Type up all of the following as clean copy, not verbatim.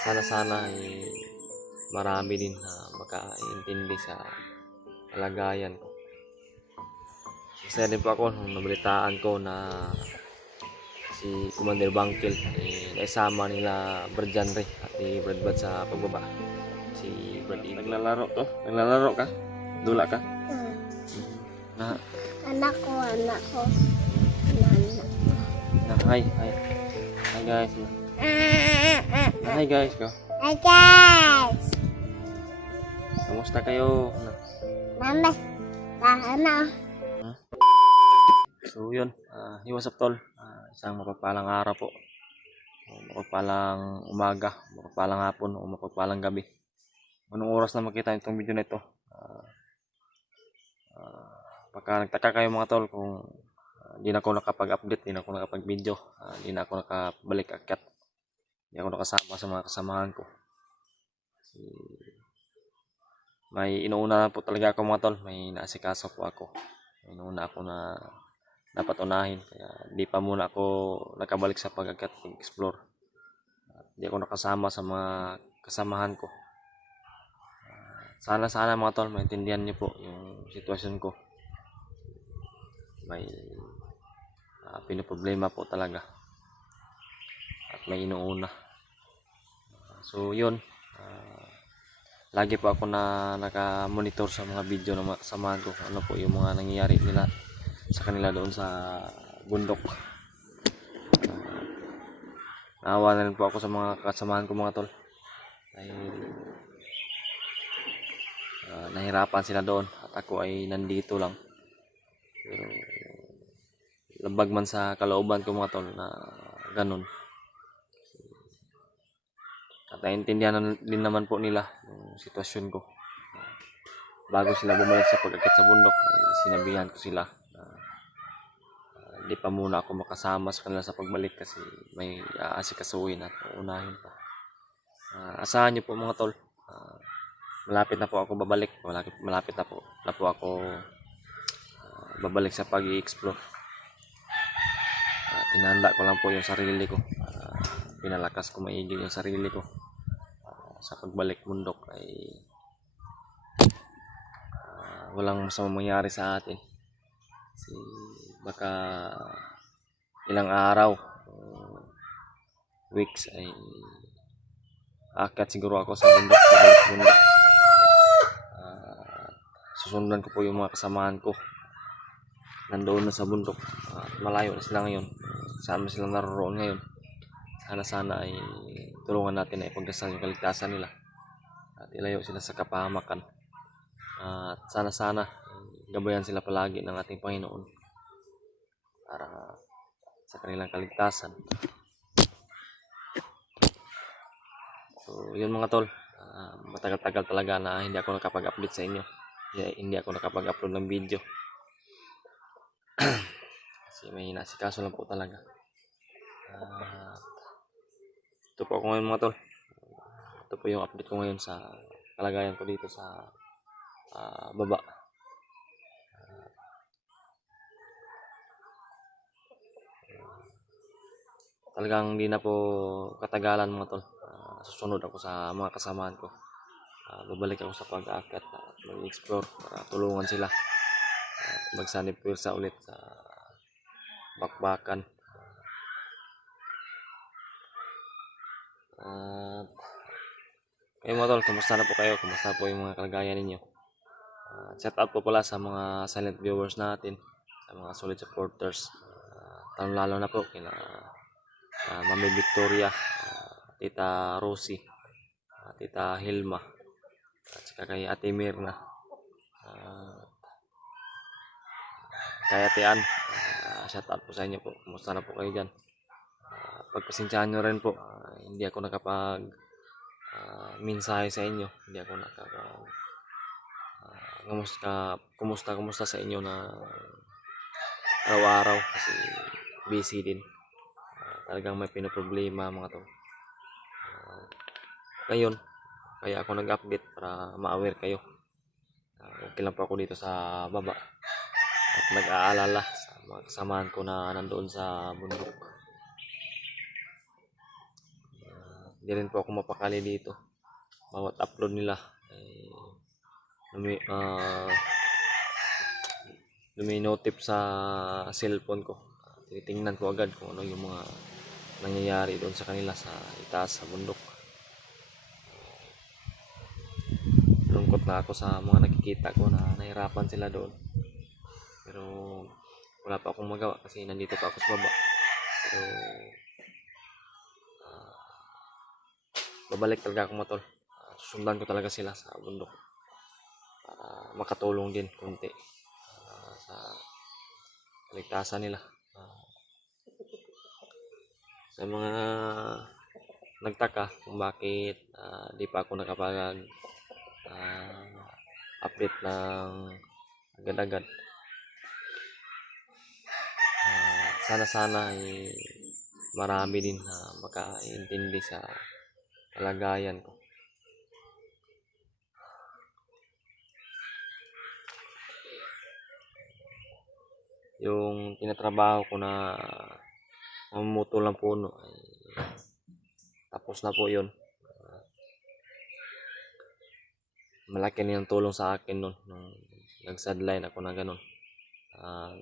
sana marami din na makaintindi sa kalagayan ko. Isa din po ako nung nabalitaan ko na si Commander Bangkil naisama nila Brad Janre at ni Brad Bad sa pagbaba. Si Brad naglalaro to? Naglalaro ka? Dula ka? Na Anak ko. hi guys. Hi guys ko. Hi guys. Kamusta kayo? Mamas. Ano? So yun, what's up tol? Isang mapagpalang araw po. Mapagpalang umaga, mapagpalang hapon o mapagpalang gabi. Anong oras na makita itong video na ito? Baka nagtaka kayo mga tol kung di na ako nakapag-update, di na ako nakapag-video, di na ako nakabalik akyat, di ako nakasama sa mga kasamahan ko. Kasi may inuuna po talaga ako mga tol, may naasikaso po ako. May inuuna ako na dapat unahin, kaya di pa muna ako nakabalik sa pag-akyat, pag-explore. Di ako nakasama sa mga kasamahan ko. Sana mga tol, maintindihan niyo po yung sitwasyon ko. May pinoproblema po talaga at may inuuna. So yun, lagi po ako na naka-monitor sa mga video ng mga kasamahan ko, ano po yung mga nangyayari nila sa kanila doon sa bundok. Naawa na rin po ako sa mga kasamahan ko mga tol, dahil nahirapan sila doon at ako ay nandito lang. Pero labag man sa kalooban ko mga tol na ganun. At naintindihan din naman po nila yung sitwasyon ko. Bago sila bumalik sa pag-akit sa bundok, sinabihan ko sila na hindi pa muna ako makasama sa kanila sa pagbalik kasi may aasikasuhin at uunahin pa. Asahan niyo po mga tol, malapit na po ako babalik. Malapit na po ako babalik sa pag-i-explore. Tinanda ko lang po yung sarili ko, pinalakas ko maigi yung sarili ko sa pagbalik bundok ay walang masamang mangyari sa atin. Kasi baka ilang araw, weeks ay aakyat siguro ako sa bundok, susundan ko po yung mga kasamahan ko nandoon na sa bundok. Malayo na sila ngayon, saan sila naroon ngayon. Sana ay tulungan natin na ipagdasal yung kaligtasan nila at ilayo sila sa kapahamakan. At sana gabayan sila palagi ng ating Panginoon para sa kanilang kaligtasan. So yun mga tol, matagal-tagal talaga na hindi ako nakapag-update sa inyo, hindi ako nakapag-upload ng video. Kasi may nasikaso lang po talaga. Ito po ako ngayon mga tol. Ito po yung update ko ngayon sa kalagayan ko dito sa baba. Talagang hindi na po katagalan mga tol. Susunod ako sa mga kasamahan ko. Babalik ako sa pag-aakyat at mag-explore para tulungan sila magsanib pwersa ulit sa bakbakan. Kayo mga tol, kumusta na po kayo? Kumusta po yung mga kalagayan ninyo? Shout out po pala sa mga silent viewers natin, sa mga solid supporters, lalo na po kina Mami Victoria, Tita Rosie, Tita Hilma, at saka kay Ate Mirna, kay Ate Ann. Shout out po sa inyo po. Kumusta na po kayo dyan? Pagpasensyahan nyo rin po, hindi ako nakapag mensahe sa inyo, hindi ako nakapag kumusta sa inyo na araw-araw kasi busy din. Talagang may pinoproblema mga to. Ngayon kaya ako nag-update para ma-aware kayo. Okay lang po ako dito sa baba at nag-aalala sa mga kasamahan ko na nandoon sa bundok. Hindi rin po ako mapakali dito. Bawat upload nila ay luminotif sa cellphone ko. Tinitingnan ko agad kung ano yung mga nangyayari doon sa kanila sa itaas sa bundok. Lungkot na ako sa mga nakikita ko na nahirapan sila doon. Pero wala pa akong magawa kasi nandito pa ako sa baba. Pero babalik talaga ako mga tol. Susundan ko talaga sila sa bundok para makatulong din konti sa kaligtasan nila. Sa mga nagtaka kung bakit di pa ako nakapag update ng agad-agad, sana ay marami din na makaintindi sa kalagayan ko. Yung tinatrabaho ko na mamumutol ng puno ay tapos na po yun. Malaki na yung tulong sa akin nun nung nag-sideline ako na ganun.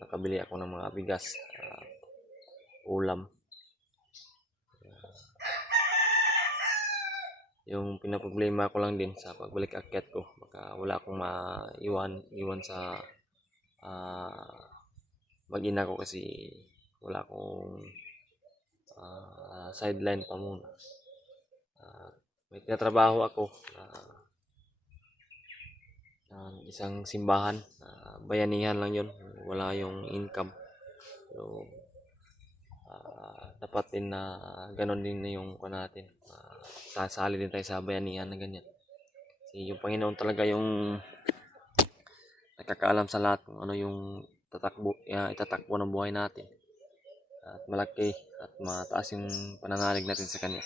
Nakabili ako ng mga bigas, ulam. Yung pinaproblema ko lang din sa pagbalik akyat ko, baka wala akong maiwan sa mag-ina ko kasi wala akong sideline pa muna. May tinatrabaho ako isang simbahan, bayanihan lang yun, wala yung income. So dapat din na ganon din na yung natin, sasali din tayo sa bayanihan na ganyan. Kasi yung Panginoon talaga yung nakakaalam sa lahat kung ano yung itatakbo ng buhay natin, at malaki at mataas yung pananalig natin sa Kanya.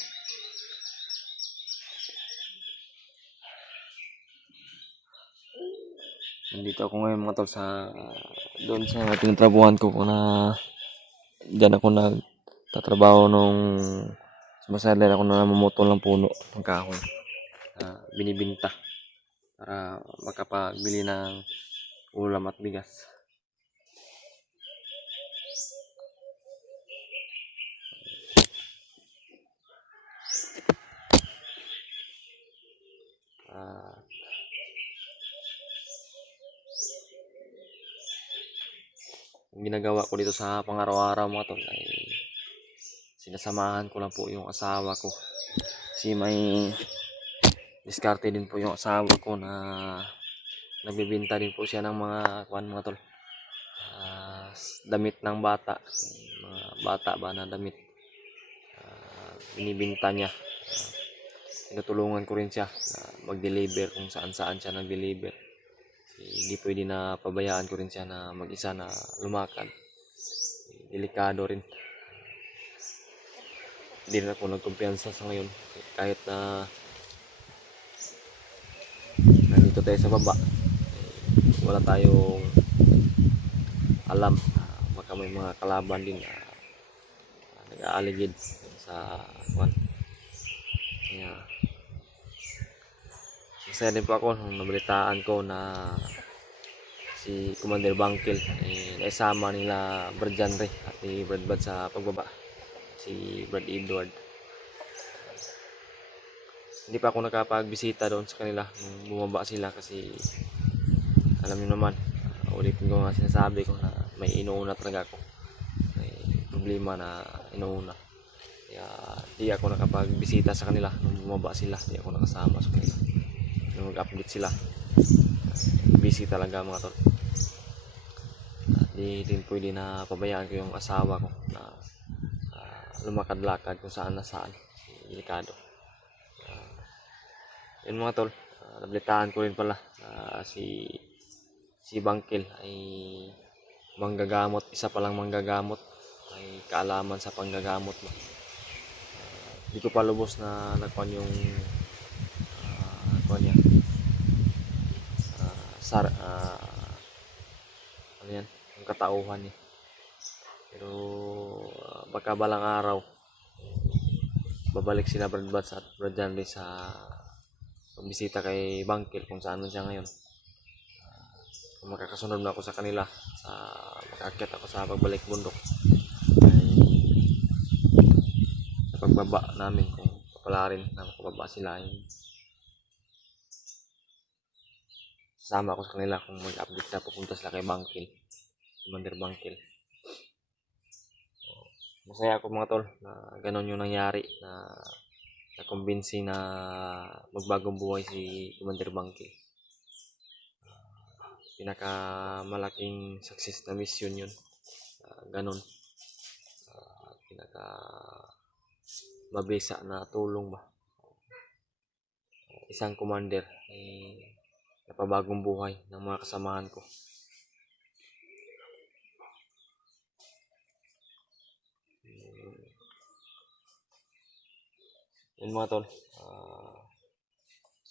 Nandito ako ngayon mga tol sa doon sa tinatrabuhan ko na dyan ako nagtatrabaho nung sumasadlan ako na namumutol ng puno ng kahoy, binibinta para makapagbili ng ulam at bigas. Ang ginagawa ko dito sa pang-araw-araw mga tol ay sinasamahan ko lang po yung asawa ko kasi may diskarte din po yung asawa ko na nagbibinta din po siya ng mga mga tol, damit ng bata, mga bata ba na damit, binibinta niya. Tinutulungan ko rin siya na mag-deliver kung saan siya nag-deliver. Hindi pwede na pabayaan ko rin siya na mag-isa na lumakad. Delikado rin. Hindi rin ako nagkumpiyansa sa ngayon. Kahit na nandito tayo sa baba, wala tayong alam. Baka may mga kalaban din na nag-aaligid sa kaya masaya din po ako nung nabalitaan ko na si Commander Bangkil naisama nila Brad Janre at ni Brad Bad sa pagbaba, si Brad Edward. Hindi pa ako nakapagbisita doon sa kanila nung bumaba sila kasi alam niyo naman, ulitin ko nga sinasabi ko na may inuuna talaga ako, may problema na inuuna, kaya di ako nakapagbisita sa kanila nung bumaba sila. Di ako nakasama sa kanila nung mag-update sila. Busy talaga mga tol. Di din pwede na pabayaan ko yung asawa ko na lumakad-lakad kung saan na saan. Delikado. Yun mga tol, nabalitaan ko rin pala si Bangkil ay manggagamot, isa palang manggagamot, ay kaalaman sa panggagamot mo. Hindi ko pa lubos na nagkuhan yung niya, ano yan, yung katauhan niya. Pero baka balang araw babalik sila Brad Bats at Brad Jandy sa pagbisita kay Bangkil kung saan man siya ngayon. Kung makakasunod na ako sa kanila, makaakyat ako sa pagbalik bundok, sa pagbaba namin, kung papalarin na makababa sila, sasama ako sa kanila kung mag-update na pupunta sila kay Bangkil, Commander Bangkil. Masaya ako mga tol na ganon yung nangyari, na nakumbinsi na magbagong buhay si Commander Bangkil. Pinakamalaking success na mission yun. Ganon. Pinaka mabisa na tulong ba. Isang commander napabagong buhay ng mga kasamahan ko. Yun mga tol.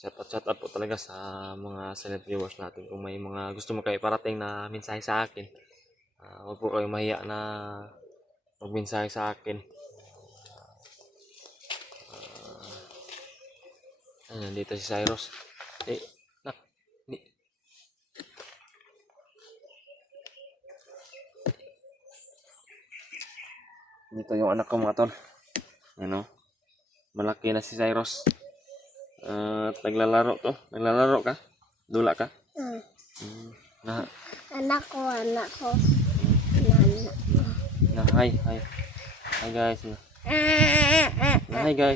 Shout out po talaga sa mga silent viewers natin. Kung may mga gusto mo kayo parating na mensahe sa akin, huwag po kayo mahiya na magmensahe sa akin. Nandito si Cyrus. Dito yung anak ko mga tol. Ano? Malaki na si Cyrus. At naglalaro to. Naglalaro ka? Dula ka? Na, Anak ko. Anak ko. hi guys. Hi guys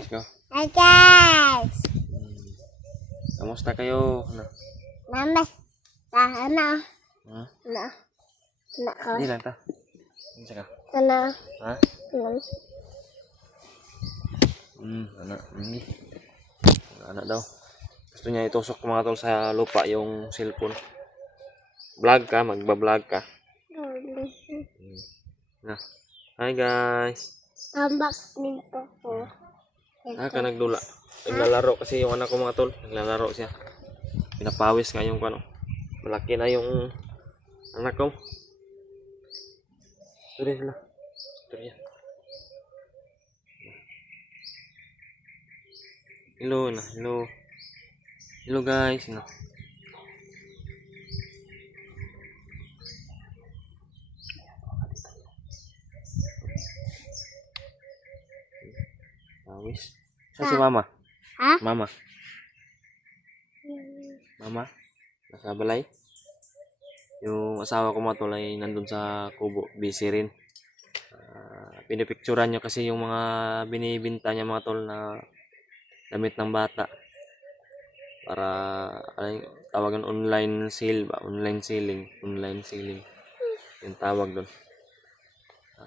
ko. Hi guys. Kamusta kayo? Mamas. Ano? Ha? Anak ko. Hindi lang ta. Hindi ka. Ano? Ha? Anak. Anak daw. Gusto niya itusok mga tol sa lupa yung cellphone. Vlog ka, magba-vlog ka. Hi guys. Ambak nito ko. Ka nagdula. Naglalaro kasi yung anak ko mga tol. Naglalaro siya. Pinapawis nga yung ano. Malaki na yung anak ko. Ito rin sila. Ito rin. Hello guys. Pawis. Saan si mama? Ha? Mama. Nasa balay. Yung asawa ko mga tol ay nandun sa kubo. Busy rin. Pinipicturan nyo kasi yung mga binibinta niya mga tol na damit ng bata. Para tawagan online sale ba? Online selling. Yung tawag doon.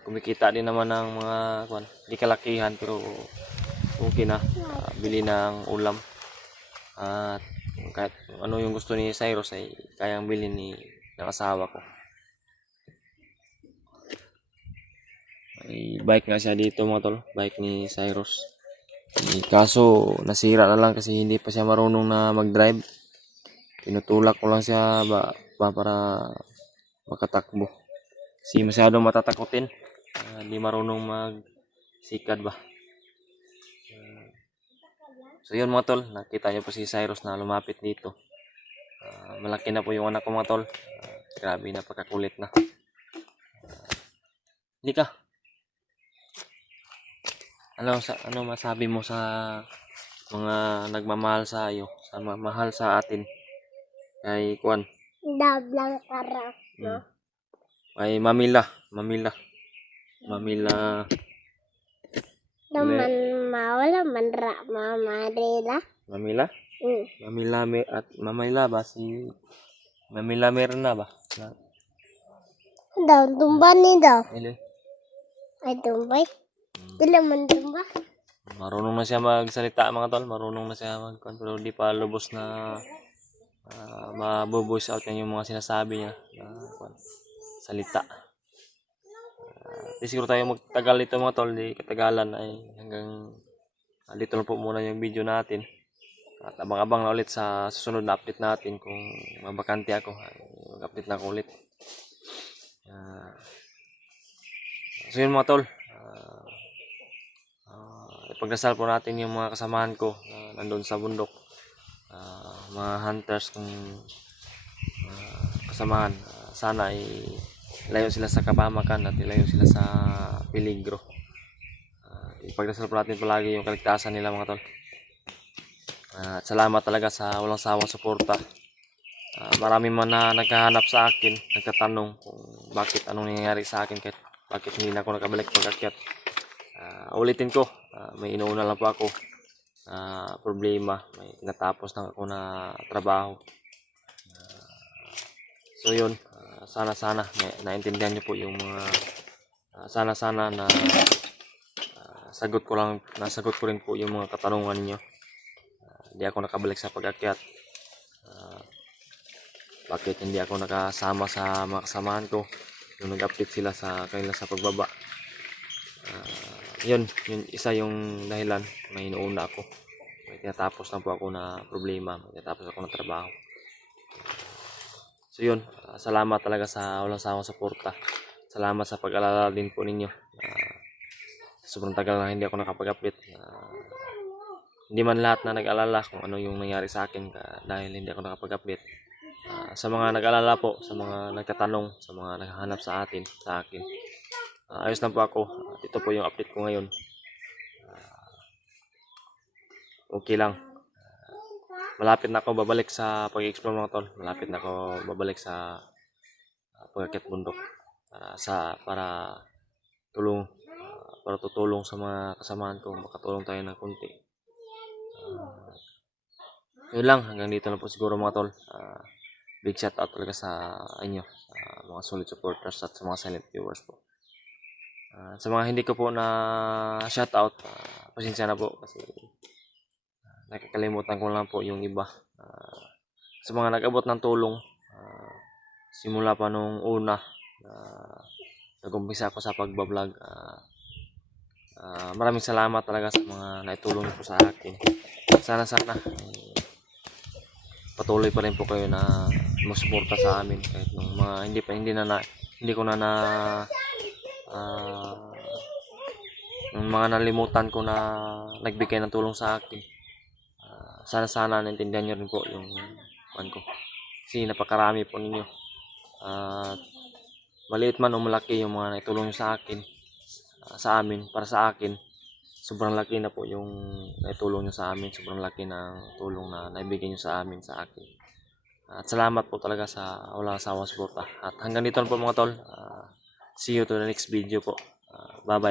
Kumikita din naman ng mga di kalakihan pero okay na. Bili ng ulam. At kahit ano yung gusto ni Cyrus ay kayang bilhin ng asawa ko. May bike nga siya dito mga tol. Bike ni Cyrus. Kaso nasira na lang kasi hindi pa siya marunong na mag-drive. Pinutulak ko lang siya para makatakbo. Kasi masyadong matatakutin. Hindi marunong magsikad ba. So yun mga tol, nakita nyo po si Cyrus na lumapit dito. Malaki na po yung anak ko mga tol. Grabe na, pagkakulit na. Hindi ka. Ano masabi mo sa mga nagmamahal sa iyo, sa mahal sa atin? Kay Kuan. Dablang karap. No? Kay Mamila. Naman mawala man ra mamarila. Mamila? Mamila ba si Mamila meron na ba? Daw tumba ni daw. Ilin. Ay tumbay. Dila man tumba. Marunong na siya magsalita mga tol, marunong na siya pero di pa lubos na mabubuis out niya yung mga sinasabi niya salita. Di siguro tayo magtagal dito mga tol, di katagalan ay hanggang dito lang po muna yung video natin. At abang-abang na ulit sa susunod na update natin. Kung mabakante ako, mag-update na ako ulit. So yun mga tol, ipagdasal po natin yung mga kasamahan ko na nandun sa bundok, mga hunters kung kasamahan. Sana ay layo sila sa kabamakan at ilayo sila sa peligro. Ipagdasal po natin palagi yung kaligtasan nila mga tol. At salamat talaga sa walang sawang suporta. Marami man na naghahanap sa akin, nagtatanong kung bakit anong nangyayari sa akin, kahit bakit hindi na ako nakabalik pag-akyat. Ulitin ko, may inuuna lang po ako problema, may tinatapos lang ako na trabaho. So yun, sana naintindihan nyo po yung mga sana na nasagot ko rin po yung mga katanungan niyo. Hindi ako nakabalik sa pag-akyat. Bakit hindi ako nakasama sa mga kasamahan ko nung nag-update sila sa kanila sa pagbaba. Yun isa yung dahilan, may inuuna ako, may tinatapos lang po ako na problema, may tinatapos ako na trabaho. So yun, salamat talaga sa walang sawang suporta. Salamat sa pag-alala din po ninyo. Sobrang tagal na hindi ako nakapag-update. Hindi man lahat na nag-alala kung ano yung nangyari sa akin dahil hindi ako nakapag-update. Sa mga nag-alala po, sa mga nagtatanong, sa mga naghahanap sa akin, ayos lang po ako. Ito po yung update ko ngayon. Okay lang. Malapit na ako babalik sa pag-explore mga tol. Malapit na ako babalik sa pag-akyat bundok para tutulong sa mga kasamahan ko, makatulong tayo ng konti. Yun lang, hanggang dito lang po siguro mga tol. Big shout out talaga sa inyo, mga solid supporters at sa mga silent viewers po. Sa mga hindi ko po na shout out, pasensya na po kasi nakakalimutan ko lang po yung iba. Sa mga nag-abot ng tulong, simula pa nung una nag-umpisa ako sa pagbablog, maraming salamat talaga sa mga naitulong niyo po sa akin. Sana patuloy pa rin po kayo na masuporta sa amin kahit nung mga hindi ko na yung mga nalimutan ko na nagbigay ng tulong sa akin. Sana naintindihan nyo rin po yung ko kasi napakarami po ninyo. Maliit man o malaki yung mga naitulong nyo sa akin, sa amin, para sa akin sobrang laki na po yung naitulong nyo sa amin. Sobrang laki ng tulong na naibigay nyo sa amin, sa akin. At salamat po talaga sa walang sawang suporta. At hanggang dito na po mga tol. See you to the next video po. Bye bye.